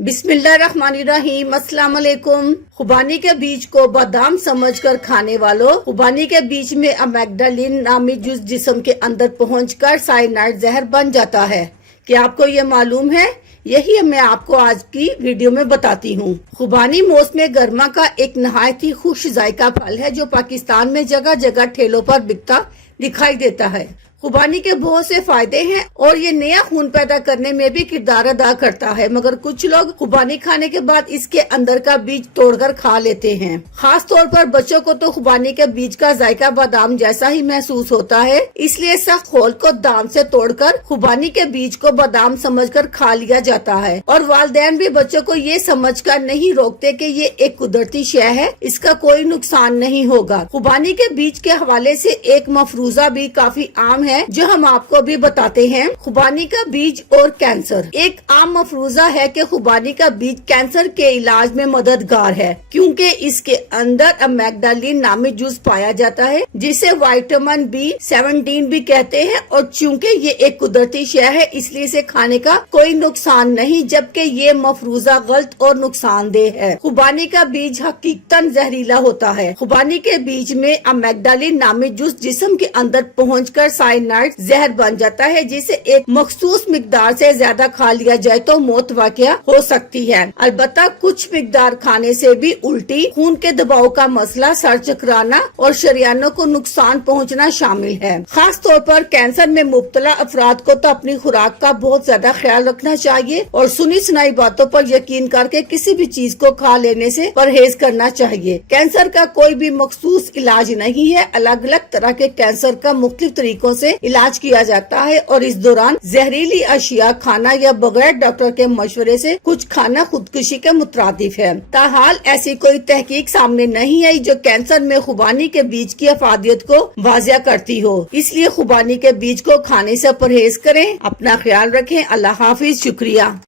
बिस्मिल्लाहिर्रहमानिर्रहीम। अस्सलाम वालेकुम। खुबानी के बीज को बादाम समझकर खाने वालों, खुबानी के बीज में अमेग्डालिन नामी जुज जिस्म के अंदर पहुंचकर साइनाइड जहर बन जाता है। क्या आपको ये मालूम है? यही मैं आपको आज की वीडियो में बताती हूँ। खुबानी मौसम गर्मा का एक नहायत ही खुश जायका फल है जो पाकिस्तान में जगह जगह ठेलों पर बिकता दिखाई देता है। खुबानी के बहुत से फायदे हैं और ये नया खून पैदा करने में भी किरदार अदा करता है, मगर कुछ लोग खुबानी खाने के बाद इसके अंदर का बीज तोड़कर खा लेते हैं। खास तौर पर बच्चों को तो खुबानी के बीज का जायका बादाम जैसा ही महसूस होता है, इसलिए सख्त खोल को दांत से तोड़कर खुबानी के बीज को बादाम समझकर खा लिया जाता है। और वालिदैन भी बच्चों को ये समझकर नहीं रोकते कि ये एक कुदरती शय है, इसका कोई नुकसान नहीं होगा। खुबानी के बीज के हवाले से एक मफरूजा भी काफी आम है जो हम आपको भी बताते हैं। खुबानी का बीज और कैंसर। एक आम मफरूजा है कि खुबानी का बीज कैंसर के इलाज में मददगार है, क्योंकि इसके अंदर अमेग्डालिन नामी जुज पाया जाता है जिसे विटामिन B17 भी कहते हैं। और चूंकि ये एक कुदरती शय है इसलिए इसे खाने का कोई नुकसान नहीं, जबकि ये मफरूजा गलत और नुकसानदेह है। खुबानी का बीज हकीकतन जहरीला होता है। खुबानी के बीज में अमेग्डालिन नामी जुज जिस्म के अंदर पहुंचकर साइनाइड जहर बन जाता है, जिसे एक मखसूस मिकदार से ज्यादा खा लिया जाए तो मौत वाक़या हो सकती है। अलबत्ता कुछ मिकदार खाने से भी उल्टी, खून के दबाव का मसला, सर चकराना और शरियानों को नुकसान पहुंचना शामिल है। खास तौर पर कैंसर में मुब्तला अफराद को तो अपनी खुराक का बहुत ज्यादा ख्याल रखना चाहिए और सुनी सुनाई बातों पर यकीन करके किसी भी चीज को खा लेने से परहेज करना चाहिए। कैंसर का कोई भी मखसूस इलाज नहीं है। अलग अलग तरह के कैंसर का मुख्तलिफ तरीकों से इलाज किया जाता है और इस दौरान जहरीली अशिया खाना या बगैर डॉक्टर के मशवरे से कुछ खाना खुदकुशी के मुतरादिफ है। ताहाल ऐसी कोई तहकीक सामने नहीं आई जो कैंसर में खुबानी के बीज की अफादियत को वाज़िया करती हो, इसलिए खुबानी के बीज को खाने से परहेज करें। अपना ख्याल रखें। अल्लाह हाफिज। शुक्रिया।